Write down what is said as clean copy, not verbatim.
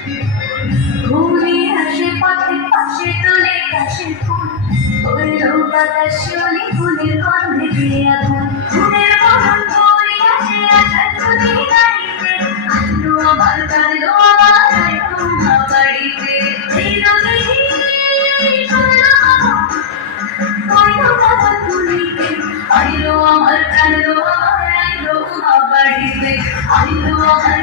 ঘুরে আসে পথের পাশে তোলে গাছের ফুল হইল বাতাস শিউলি ফুলের গন্ধে দিয়ে আগুন ফুলের বরণ করে আসে আশা তুলে গাড়িতে আইলো আমার কালো আমার আইলো মা বাড়িতে এলো দেখি শুনলো কইলো বাবা তুলিতে আইলো আমার কালো আমার আইলো মা বাড়িতে আইলো আমার